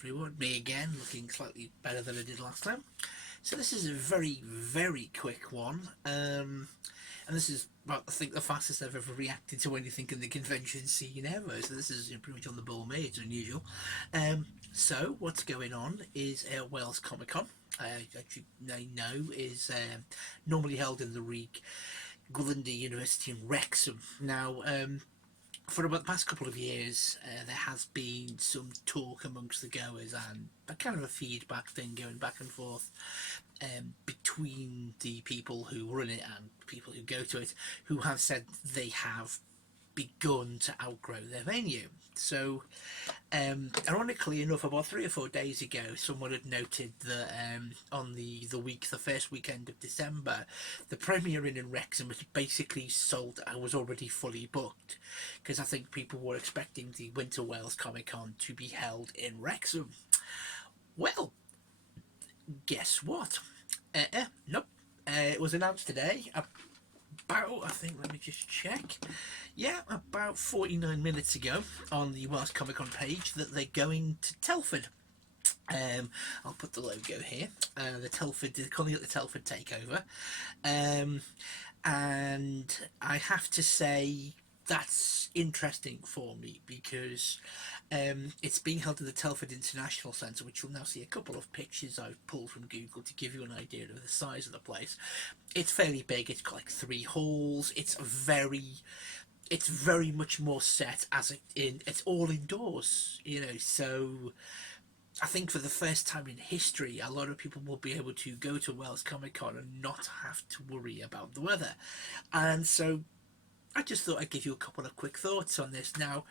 everyone, me again, looking slightly better than I did last time. So this is a very quick one, and this is, well, I think the fastest I've ever reacted to anything in the convention scene ever, so this is pretty much on the ball me, it's unusual. So what's going on is Wales Comic Con, actually I know, is normally held in the Reek Gwyllndŷ University in Wrexham. Now, for about the past couple of years, there has been some talk amongst the goers and a kind of a feedback thing going back and forth between the people who run it and people who go to it, who have said they have begun to outgrow their venue. So, ironically enough, about 3 or 4 days ago, someone had noted that on the first weekend of December, the premiere in Wrexham was basically sold. I was already fully booked because I think people were expecting the Winter Wales Comic Con to be held in Wrexham. Well, guess what? Nope. It was announced today. I think, let me just check. Yeah, about 49 minutes ago on the Welsh Comic Con page that they're going to Telford. I'll put the logo here. The Telford, they're calling it the Telford Takeover. And I have to say that's interesting for me because it's being held at the Telford International Centre, which you'll now see a couple of pictures I've pulled from Google to give you an idea of the size of the place. It's fairly big. It's got like 3 halls. It's very much more set as it's all indoors, so I think for the first time in history, a lot of people will be able to go to Wales Comic Con and not have to worry about the weather. And so I just thought I'd give you a couple of quick thoughts on this. Now,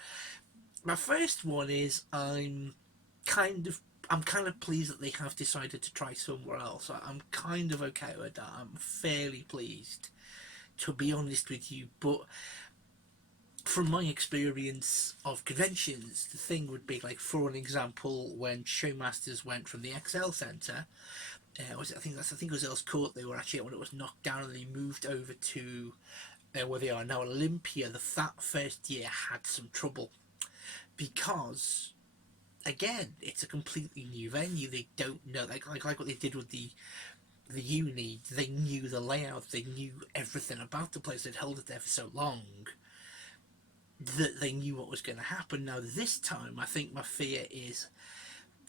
my first one is I'm kind of pleased that they have decided to try somewhere else. I'm kind of okay with that. I'm fairly pleased, to be honest with you. But from my experience of conventions, the thing would be like, for an example, when Showmasters went from the XL Centre, I think it was Earl's Court. They were actually, when it was knocked down, and they moved over to where they are now, Olympia. That first year had some trouble because, again, it's a completely new venue. They don't know, like what they did with the uni. They knew the layout. They knew everything about the place. They'd held it there for so long that they knew what was going to happen. Now this time, I think my fear is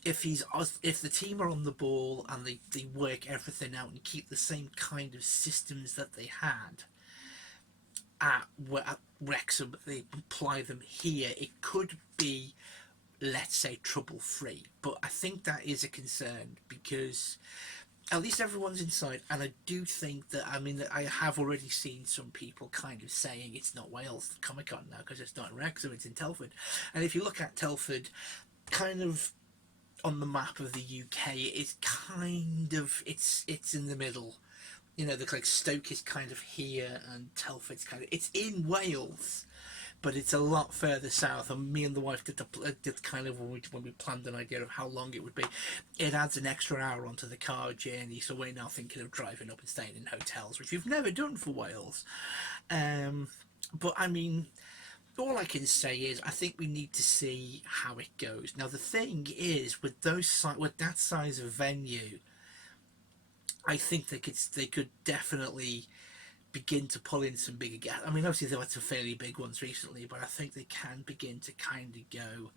if the team are on the ball and they work everything out and keep the same kind of systems that they had at Wrexham, they apply them here, it could be, let's say, trouble free. But I think that is a concern because at least everyone's inside, and I do think that, I have already seen some people kind of saying it's not Wales Comic Con now because it's not in Wrexham, it's in Telford. And if you look at Telford, kind of on the map of the UK, it's kind of, it's in the middle. Like Stoke is kind of here, and Telford's it's in Wales, but it's a lot further south. And me and the wife did kind of, when we planned an idea of how long it would be, it adds an extra hour onto the car journey. So we're now thinking of driving up and staying in hotels, which we've never done for Wales. But all I can say is I think we need to see how it goes. Now the thing is, with that size of venue, I think they could definitely begin to pull in some bigger gas. Obviously they've had some fairly big ones recently, but I think they can begin to kind of go,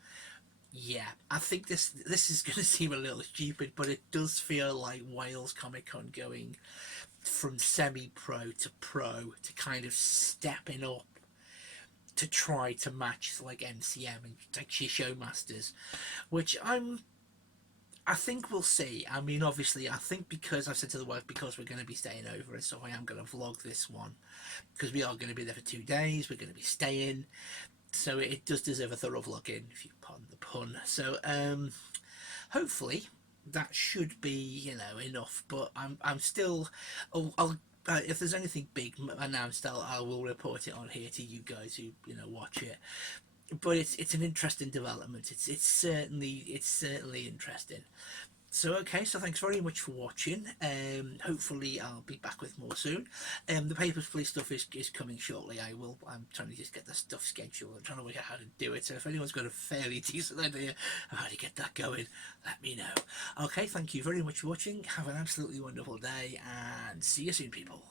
yeah, I think this is going to seem a little stupid, but it does feel like Wales Comic Con going from semi-pro to pro, to kind of stepping up to try to match like MCM and actually Showmasters, which I think we'll see. Obviously, I think because I've said to the wife, because we're going to be staying over and stuff, I am going to vlog this one because we are going to be there for 2 days. We're going to be staying, so it does deserve a thorough vlogging, if you pardon the pun. So, hopefully, that should be enough. But I'm still. I'll if there's anything big announced, I will report it on here to you guys who watch it. But it's an interesting development. It's certainly interesting. So okay, so thanks very much for watching. Hopefully I'll be back with more soon. The Papers, Please stuff is coming shortly. I'm trying to just get the stuff scheduled. I'm trying to work out how to do it. So if anyone's got a fairly decent idea of how to get that going, let me know. Okay, thank you very much for watching. Have an absolutely wonderful day and see you soon, people.